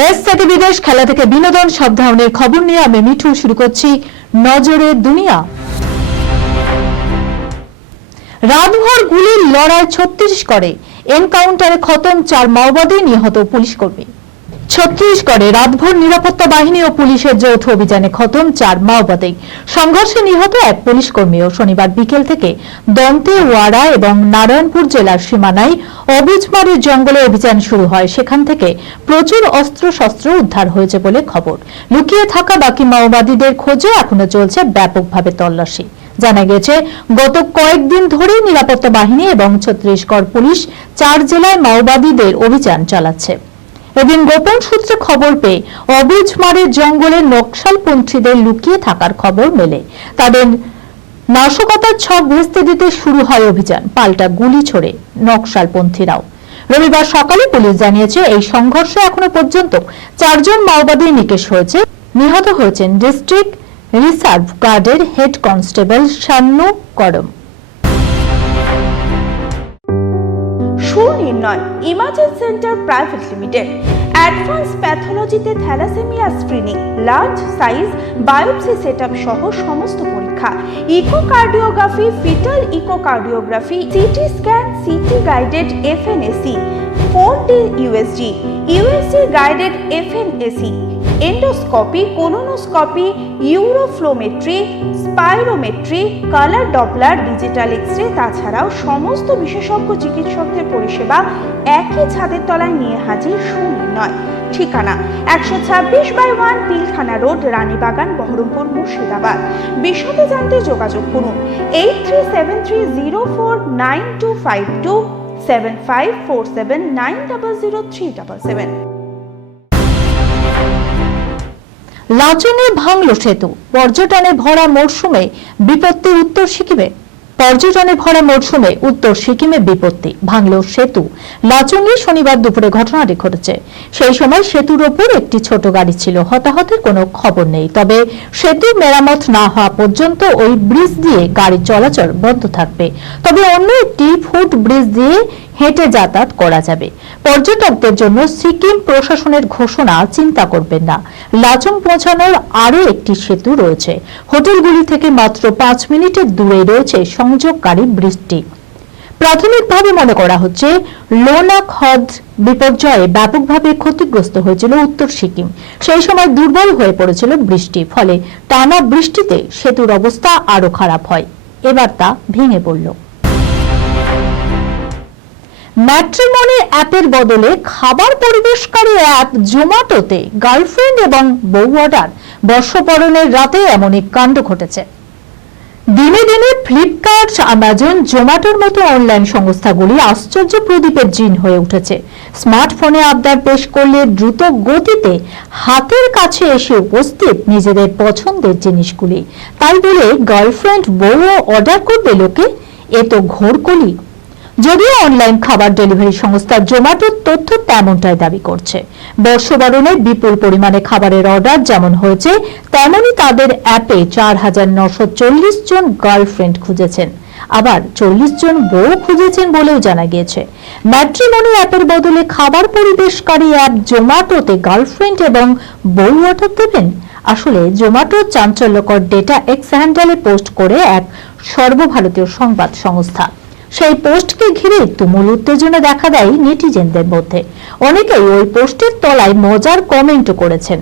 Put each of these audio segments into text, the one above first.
দেশ থেকে বিদেশ, খেলা থেকে বিনোদন, সব ধরনের খবর নিয়ে আমি মিঠু শুরু করছি নজরের দুনিয়া। রাতভর গুলির লড়াই ছত্তিশগড়ে, এনকাউন্টারে খতম 4 মাওবাদী, নিহত পুলিশ কর্মী। ছত্তিশগড়ে রাতভর নিরাপত্তা বাহিনী ও পুলিশের যৌথ অভিযানে খতম 4 মাওবাদী, সংঘর্ষে নিহত এক পুলিশ কর্মীও। শনিবার বিকেল থেকে দন্তেওয়াড়া এবং নারায়ণপুর জেলার সীমানায় অবুঝমারের জঙ্গলে অভিযান শুরু হয়। সেখান থেকে প্রচুর অস্ত্রশস্ত্র উদ্ধার হয়েছে বলে খবর। লুকিয়ে থাকা বাকি মাওবাদীদের খোঁজে এখনো চলছে ব্যাপকভাবে তল্লাশি। জানা গেছে, গত কয়েকদিন ধরেই নিরাপত্তা বাহিনী এবং ছত্তিশগড় পুলিশ 4 জেলায় মাওবাদীদের অভিযান চালাচ্ছে। এদিন গোপন সূত্রে খবর পেয়ে অবুঝমারের জঙ্গলে নকশালপন্থীদের লুকিয়ে থাকার খবর মেলে। তাদের নাশকতার ছক ভেস্তে দিতে শুরু হয় অভিযান। পাল্টা গুলি ছোড়ে নকশালপন্থীরাও। রবিবার সকালে পুলিশ জানিয়েছে, এই সংঘর্ষে এখনো পর্যন্ত 4 জন মাওবাদী নিকেশ হয়েছে। নিহত হয়েছেন ডিস্ট্রিক্ট রিজার্ভ গার্ডের head constable Shannu Karam. Sunirnoy imaging center private limited advance প্যাথোলজিতে thalassemia screening, large size biopsy setup সহ সমস্ত পরীক্ষা, echocardiography, fetal echocardiography, CT scan, CT guided FNAC, 4D USG guided FNAC, endoscopy, colonoscopy, uroflowmetry, spirometry, colour doppler, digital x-ray, তাছাড়াও সমস্ত বিশেষজ্ঞ চিকিৎসকদের পরিষেবা একই ছাদের তলায় নিয়ে হাজির সুনির্ণয়। ঠিকানা 126/1 পিলখানা রোড, রানীবাগান, বহরমপুর, মুর্শিদাবাদ। বিশদে জানতে যোগাযোগ করুন 8373049252 7547900377। লাচুংয়ে ভাঙল সেতু, পর্যটনে ভরা মরশুমে বিপত্তি উত্তর সিকিমে। পর্যটনে ভরা মরশুমে উত্তর সিকিমে বিপত্তি, ভাঙল সেতু। লাচুংয়ে শনিবার দুপুরে ঘটনাটি ঘটেছে। সেই সময় সেতুর ওপর একটি ছোট গাড়ি ছিল। হতাহতের কোনো খবর নেই, তবে সেতু মেরামত না হওয়া পর্যন্ত ওই ব্রিজ দিয়ে গাড়ি চলাচল বন্ধ থাকবে। তবে অন্য একটি ফুট ব্রিজ দিয়ে হেঁটে যাতায়াত করা যাবে। পর্যটকদের জন্য সিকিম প্রশাসনের ঘোষণা, চিন্তা করবেন না। লাচুং পৌঁছানোর আরও একটি সেতু রয়েছে। হোটেলগুলি থেকে মাত্র 5 মিনিটের দূরে রয়েছে সংযোগকারী ব্রিজটি। প্রাথমিকভাবে মনে করা হচ্ছে, লোনাক হ্রদ বিপর্যয়ে ব্যাপকভাবে ক্ষতিগ্রস্ত হয়েছিল উত্তর সিকিম। সেই সময় দুর্বল হয়ে পড়েছিল বৃষ্টি, ফলে টানা বৃষ্টিতে সেতুর অবস্থা আরো খারাপ হয়। এবার তা ভেঙে পড়ল। ম্যাট্রিমনি অ্যাপের বদলে খাবার পরিবেশকারী অ্যাপ জোম্যাটোতে গার্লফ্রেন্ড এবং বউ অর্ডার। বর্ষবরণের রাতে এমন এক কাণ্ড ঘটেছে। দিনে দিনে ফ্লিপকার্ট, অ্যামাজন, জোম্যাটোর মতো অনলাইন সংস্থাগুলি আশ্চর্য প্রদীপের জিন হয়ে উঠেছে। স্মার্টফোনে আবদার পেশ করলে দ্রুত গতিতে হাতের কাছে এসে উপস্থিত নিজেদের পছন্দের জিনিসগুলি। তাই বলে গার্লফ্রেন্ড, বউ অর্ডার করবে লোকে? এ তো ঘোর কলি। যদিও অনলাইন খাবার ডেলিভারি সংস্থা জোম্যাটোর তথ্য তেমনটাই দাবি করছে। বর্ষবরণে বিপুল পরিমাণে খাবারের অর্ডার যেমন হয়েছে, তেমনি তাদের অ্যাপে 4940 জন গার্লফ্রেন্ড খুঁজেছেন, আবার 40 জন বউ খুঁজেছেন বলেও জানা গিয়েছে। ম্যাট্রিমনি অ্যাপের বদলে খাবার পরিবেশকারী অ্যাপ জোম্যাটোতে গার্লফ্রেন্ড এবং বউ অর্ডার দেবেন? আসলে জোম্যাটোর চাঞ্চল্যকর ডেটা এক্স হ্যান্ডেলে পোস্ট করে এক সর্বভারতীয় সংবাদ সংস্থা। সেই পোস্টকে ঘিরে তুমুল উত্তেজনা দেখা দেয় নেটিজেনদের মধ্যে। অনেকেই ওই পোস্টের তলায় মজার কমেন্টও করেছেন।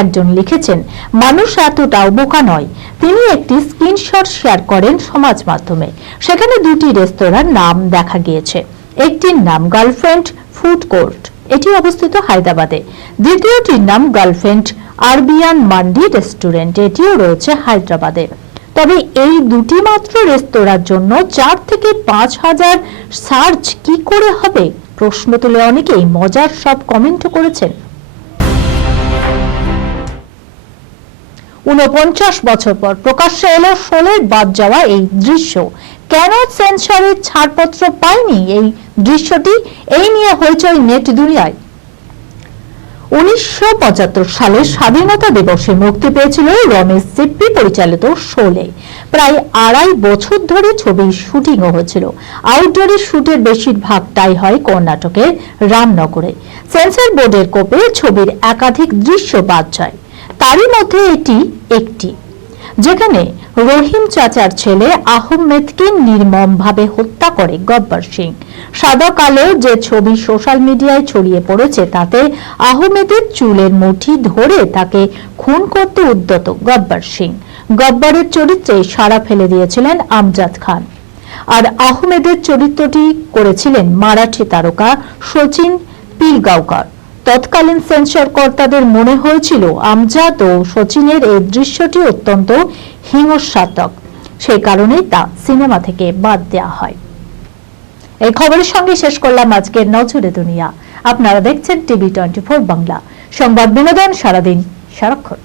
একজন লিখেছেন, মানুষ এতটাও বোকা নয়। তিনি একটি স্ক্রিনশট শেয়ার করেন সমাজ মাধ্যমে। সেখানে 2টি রেস্তোরাঁর নাম দেখা গিয়েছে। একটির নাম গার্লফ্রেন্ড ফুড কোর্ট, এটি অবস্থিত হায়দ্রাবাদে। দ্বিতীয়টির নাম গার্লফ্রেন্ড আরবিয়ান মান্ডি রেস্টুরেন্ট, এটিও রয়েছে হায়দ্রাবাদে। তবে এই 2টি মাত্র রেস্তোরাঁর জন্য 4 থেকে 5,000 সার্চ কি করে হবে? প্রশ্ন তুলে অনেকেই মজার সব কমেন্ট করেছেন। 49 বছর পর প্রকাশ্যে এলো শোলের বাদ যাওয়া এই দৃশ্য। কেন সেন্সরের ছাড়পত্র পায়নি এই দৃশ্যটি? এই নিয়ে হইচই নেট দুনিয়ায়। 1975 সালে স্বাধীনতা দিবসে মুক্তি পেয়েছিল রমেশ সিপ্পি পরিচালিত শোলে। প্রায় 2.5 বছর ধরে ছবির শুটিংও হয়েছিল। আউটডোরের শুটের বেশিরভাগটাই হয় কর্ণাটকের রামনগরে। সেন্সর বোর্ডের কোপে ছবির একাধিক দৃশ্য বাদ যায়, তারই মধ্যে এটি একটি, যেখানে রহিম চাচার ছেলে আহমেদকে নির্মমভাবে হত্যা করে গব্বর সিং। সাদা কালো যে ছবি সোশ্যাল মিডিয়ায় ছড়িয়ে পড়েছে, তাতে আহমেদের চুলের মুঠি ধরে তাকে খুন করতে উদ্যত গব্বর সিং। গব্বরের চরিত্রে সাড়া ফেলে দিয়েছিলেন আমজাদ খান, আর আহমেদের চরিত্রটি করেছিলেন মারাঠি তারকা শচীন পিলগাঁওকর। তৎকালীন সেন্সর কর্তাদের মনে হয়েছিল আমজাদ ও শচীনের এই দৃশ্যটি অত্যন্ত হিংসাত্মক, সেই কারণেই তা সিনেমা থেকে বাদ দেওয়া হয়। এই খবরের সঙ্গে শেষ করলাম আজকের নজরে দুনিয়া। আপনারা দেখছেন টিভি 24 বাংলা, সংবাদ বিনোদন সারাদিন সারাক্ষণ।